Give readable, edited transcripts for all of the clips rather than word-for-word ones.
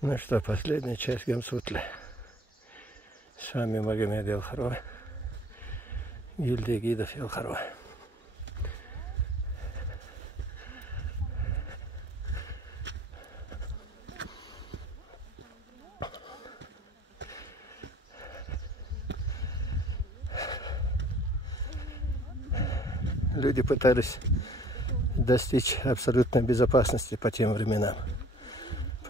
Ну что, последняя часть Гамсутля. С вами Магомед Елхаро, гильдия гидов Елхаро. Люди пытались достичь абсолютной безопасности по тем временам.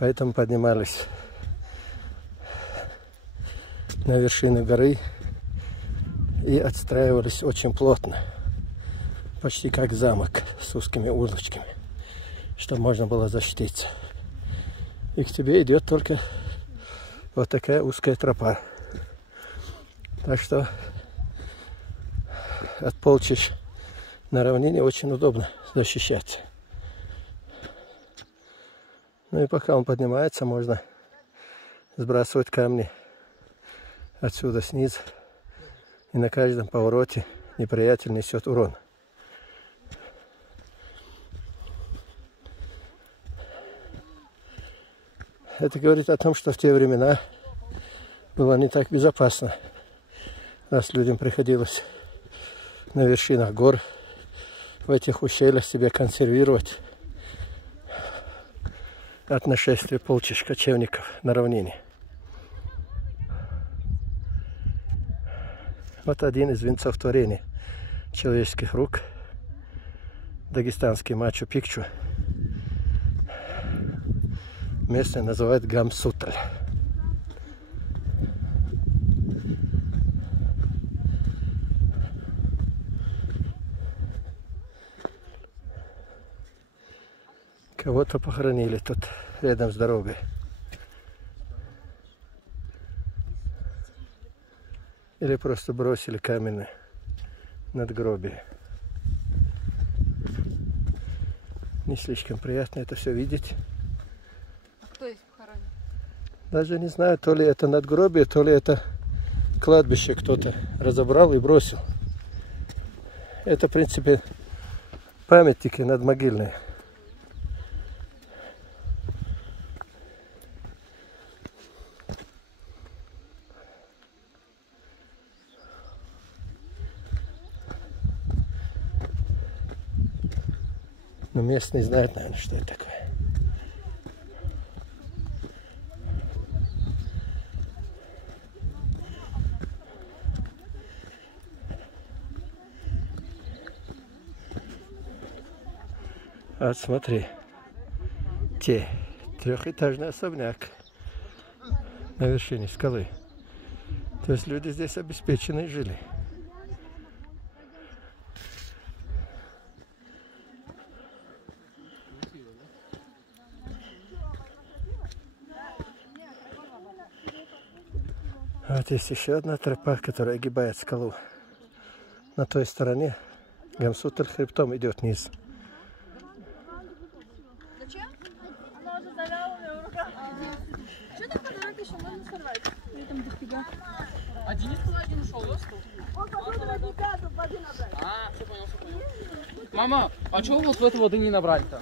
Поэтому поднимались на вершину горы и отстраивались очень плотно, почти как замок с узкими улочками, чтобы можно было защититься. И к тебе идет только вот такая узкая тропа. Так что от полчищ на равнине очень удобно защищаться. Ну и пока он поднимается, можно сбрасывать камни отсюда снизу. И на каждом повороте неприятель несет урон. Это говорит о том, что в те времена было не так безопасно. Раз людям приходилось на вершинах гор, в этих ущельях себя консервировать от нашествия полчищ кочевников на равнине. Вот один из венцов творения человеческих рук. Дагестанский Мачу-Пикчу. Местные называют Гамсутль. Кого-то похоронили тут рядом с дорогой. Или просто бросили камень надгробие. Не слишком приятно это все видеть. А кто здесь похоронен? Даже не знаю, то ли это надгробие, то ли это кладбище кто-то разобрал и бросил. Это, в принципе, памятники надмогильные. Но местные знают, наверное, что это такое. Вот смотри, трехэтажный особняк на вершине скалы. То есть люди здесь обеспеченные жили. Вот есть еще одна тропа, которая огибает скалу. На той стороне Гамсутль хребтом идет вниз. Зачем? Она уже завяла у меня в руках. Что там подарок еще? Можно сорвать? Я там дофига. А Денис куда один ушел, да? Он пошел на десятку, воды набрать. А, все понял, все понял. Мама, а чего вот в эту воды не набрали-то?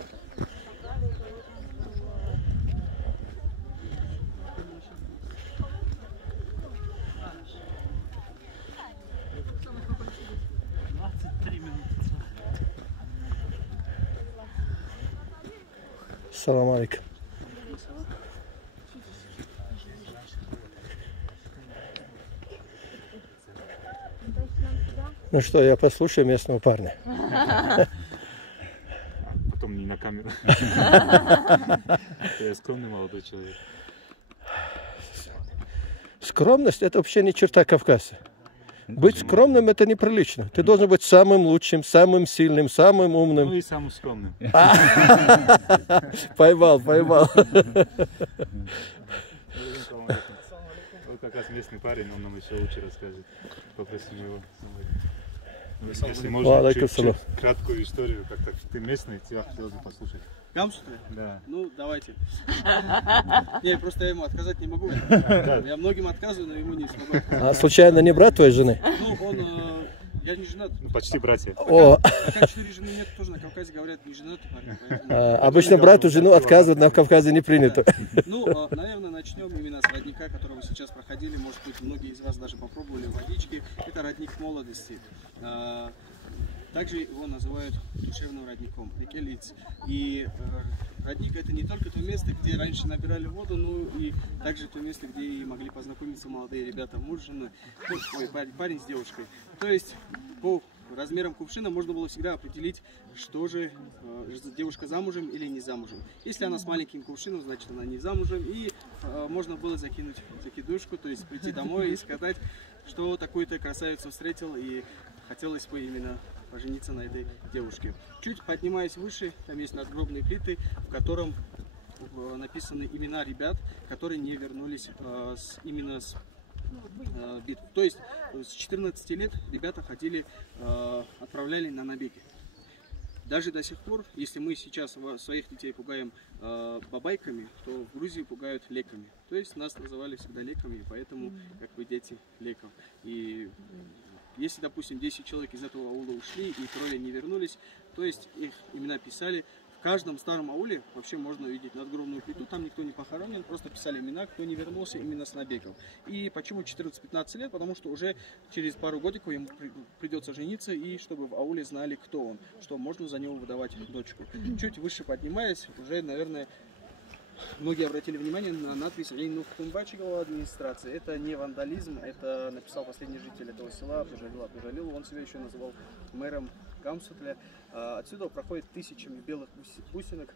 Салам алейкум. Ну что, я послушаю местного парня. Потом не на камеру. Я скромный молодой человек. Скромность — это вообще не черта кавказца. Быть скромным — это неприлично. Ты должен быть самым лучшим, самым сильным, самым умным. Ну и самым скромным. Поймал. Вот как раз местный парень, он нам еще лучше расскажет. Попросим его. Если можно, чуть краткую историю, как-то ты местный, тебя хотелось бы послушать. Гамсутль? Да. Ну, давайте. Не, просто я ему отказать не могу. Я многим отказываю, но ему не смогу. А случайно не брат твоей жены? Ну, он... Я не женат. Ну, почти братья. О. Пока 4 жены нет, тоже на Кавказе говорят, не женатый парень. Обычно брату жену отказывать на Кавказе не принято. Ну, наверное, начнем именно с родника, которого вы сейчас проходили. Может быть, многие из вас даже попробовали водички. Это родник молодости. Также его называют душевным родником, Экелиц. И родник — это не только то место, где раньше набирали воду, но и также то место, где и могли познакомиться молодые ребята, муж, жена, парень с девушкой. То есть по размерам кувшина можно было всегда определить, что же девушка замужем или не замужем. Если она с маленьким кувшином, значит она не замужем, и можно было закинуть закидушку, то есть прийти домой и сказать, что такую-то красавицу встретил и хотелось бы именно пожениться на этой девушке. Чуть поднимаясь выше, там есть надгробные плиты, в котором написаны имена ребят, которые не вернулись именно с битв. То есть с 14 лет ребята ходили, отправляли на набеги. Даже до сих пор, если мы сейчас своих детей пугаем бабайками, то в Грузии пугают леками. То есть нас называли всегда леками, и поэтому как бы дети леков. И если, допустим, 10 человек из этого аула ушли и 3 не вернулись, то есть их имена писали. В каждом старом ауле вообще можно увидеть надгробную плиту, там никто не похоронен, просто писали имена, кто не вернулся именно с набегов. И почему 14-15 лет? Потому что уже через пару годиков ему придется жениться, и чтобы в ауле знали, кто он, что можно за него выдавать дочку. Чуть выше поднимаясь, уже, наверное, многие обратили внимание на надпись «Рейнух Тумбачигова администрации». Это не вандализм, это написал последний житель этого села, Абдужалил. Он себя еще называл мэром Гамсутля. Отсюда проходит тысячами белых бусинок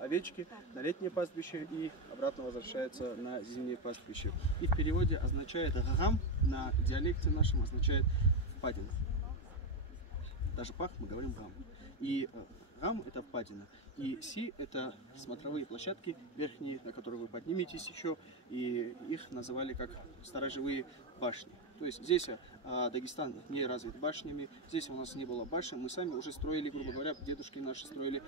овечки на летнее пастбище и обратно возвращается на зимнее пастбище. И в переводе означает «гам», на диалекте нашем означает «впадина». Даже пах мы говорим «гам». И гам — это впадина. И си — это смотровые площадки верхние, на которые вы подниметесь еще, и их называли как сторожевые башни. То есть здесь Дагестан не развит башнями, здесь у нас не было башен, мы сами уже строили, грубо говоря, дедушки наши строили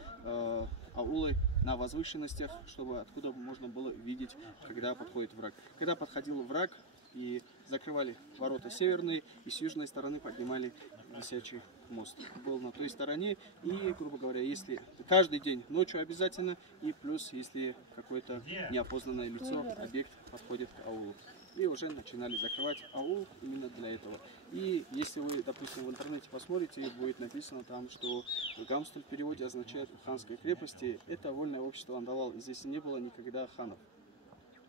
аулы на возвышенностях, чтобы откуда можно было видеть, когда подходит враг. Когда подходил враг, и закрывали ворота северные, и с южной стороны поднимали висячий мост. Был на той стороне, и, грубо говоря, если каждый день, ночью обязательно, и плюс, если какое-то неопознанное лицо, объект подходит к аулу. И уже начинали закрывать аул именно для этого. И если вы, допустим, в интернете посмотрите, будет написано там, что Гамстуль в переводе означает ханской крепости. Это вольное общество Андавал, и здесь не было никогда ханов.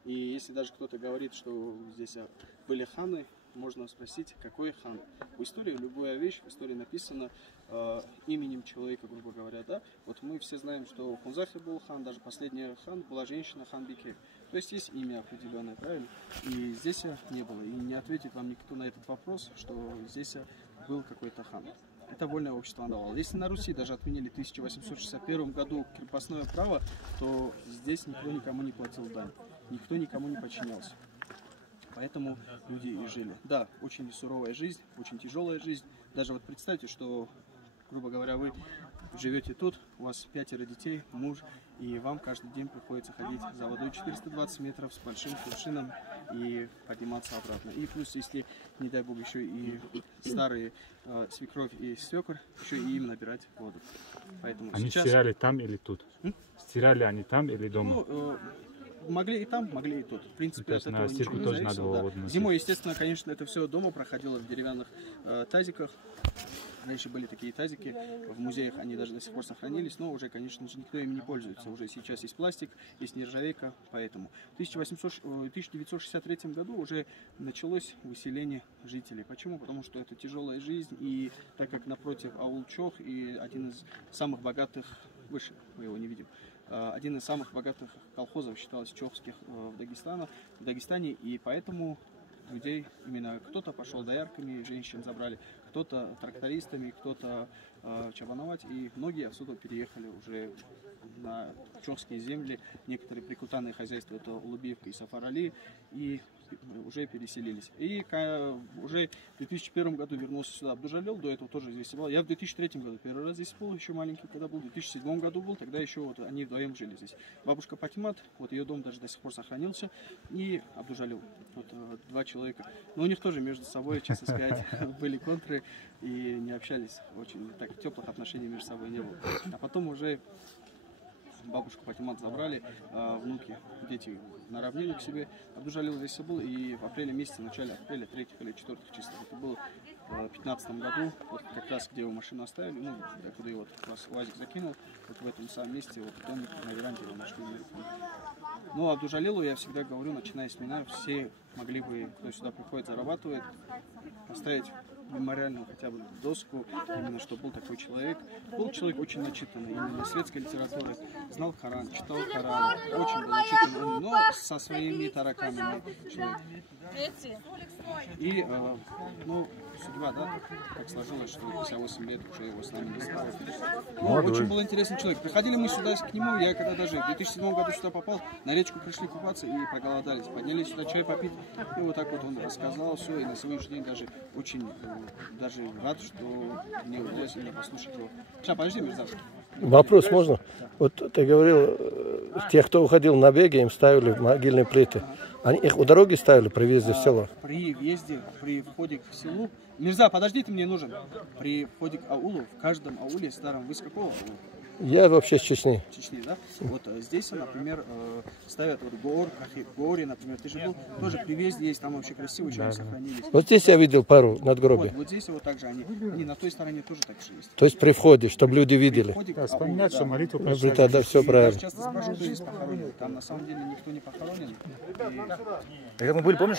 И если даже кто-то говорит, что здесь были ханы, можно спросить, какой хан. В истории любая вещь, в истории написана именем человека, грубо говоря, да. Вот мы все знаем, что в Хунзахе был хан, даже последняя хан была женщина, хан Бикер. То есть есть имя определенное, правильно? И здесь не было. И не ответит вам никто на этот вопрос, что здесь был какой-то хан. Это вольное общество Андавал. Если на Руси даже отменили в 1861 году крепостное право, то здесь никто никому не платил дань. Никто никому не подчинялся. Поэтому люди и жили. Да, очень суровая жизнь, очень тяжелая жизнь. Даже вот представьте, что, грубо говоря, вы живете тут, у вас 5 детей, муж, и вам каждый день приходится ходить за водой 420 метров с большим кувшином и подниматься обратно. И плюс, если, не дай бог, еще и старые свекровь и свекор, еще и им набирать воду. Поэтому они сейчас... стирали там или тут? Стирали они там или дома? Ну, могли и там, могли и тут. В принципе, то от этого ничего не тоже зависело. надо Да. Зимой, естественно, конечно, это все дома проходило в деревянных тазиках. Раньше были такие тазики, в музеях они даже до сих пор сохранились, но уже, конечно же, никто ими не пользуется. Уже сейчас есть пластик, есть нержавейка, поэтому в 1963 году уже началось выселение жителей. Почему? Потому что это тяжелая жизнь, и так как напротив аул Чох, и один из самых богатых, выше, мы его не видим, один из самых богатых колхозов считалось чохских в Дагестане, и поэтому людей именно кто-то пошел доярками, женщин забрали, кто-то трактористами, кто-то чабановать, и многие отсюда переехали уже на чохские земли, некоторые прикутанные хозяйства, это Улубиевка и Сафар-Али, и уже переселились. И уже в 2001 году вернулся сюда Абдужалил, до этого тоже здесь был. Я в 2003 году первый раз здесь был, еще маленький, когда был, в 2007 году был, тогда еще вот они вдвоем жили здесь. Бабушка Патимат, вот ее дом даже до сих пор сохранился, и Абдужалил, вот 2 человека. Но у них тоже между собой, честно сказать, были контры и не общались, очень так теплых отношений между собой не было. А потом уже бабушку Патимат забрали, внуки, дети на равнину к себе. Абдужалил здесь был, и в апреле месяце, в начале апреля, 3 или 4 числа, это было в 2015 году, вот как раз где его машину оставили, ну, куда его как раз УАЗик закинул, вот в этом самом месте, вот домик на веранде его нашли. Ну, Абдужалилу я всегда говорю, начиная с меня, все могли бы, кто сюда приходит, зарабатывает, поставить мемориальную хотя бы доску, именно что был такой человек. Был человек очень начитанный, именно светской литературы, знал Коран, читал Коран, очень был начитанный, но со своими тараканами человек. И, ну, судьба, да, как сложилось, что 58 лет уже его с нами не стало. Но очень был интересный человек. Приходили мы сюда к нему, я когда даже в 2007 году сюда попал, на речку пришли купаться и проголодались. Поднялись сюда чай попить, и вот так вот он рассказал все, и на сегодняшний день даже очень даже рад, что мне удалось именно послушать его. Сейчас, подожди, Мирза. Вопрос можно? Вот ты говорил, тех, кто уходил на беги, им ставили могильные плиты. Они их у дороги ставили при въезде в село? При въезде, при входе к селу. Мирза, подожди, ты мне нужен. При входе к аулу, в каждом ауле старом, вы с какого аула? Я вообще с Чечни. Чечни, да? Вот здесь, например, ставят вот гор, горе, например, ты же был, тоже при въезде есть, там вообще красиво, очень сохранились. Вот здесь я видел пару надгробий. Вот здесь вот также они на той стороне тоже так же есть. То есть при входе, чтобы люди видели. Да, вспоминать, что молитву Да, все правильно. Часто спрашивают, кто здесь похоронен. Там на самом деле никто не похоронен. Когда мы были, помнишь,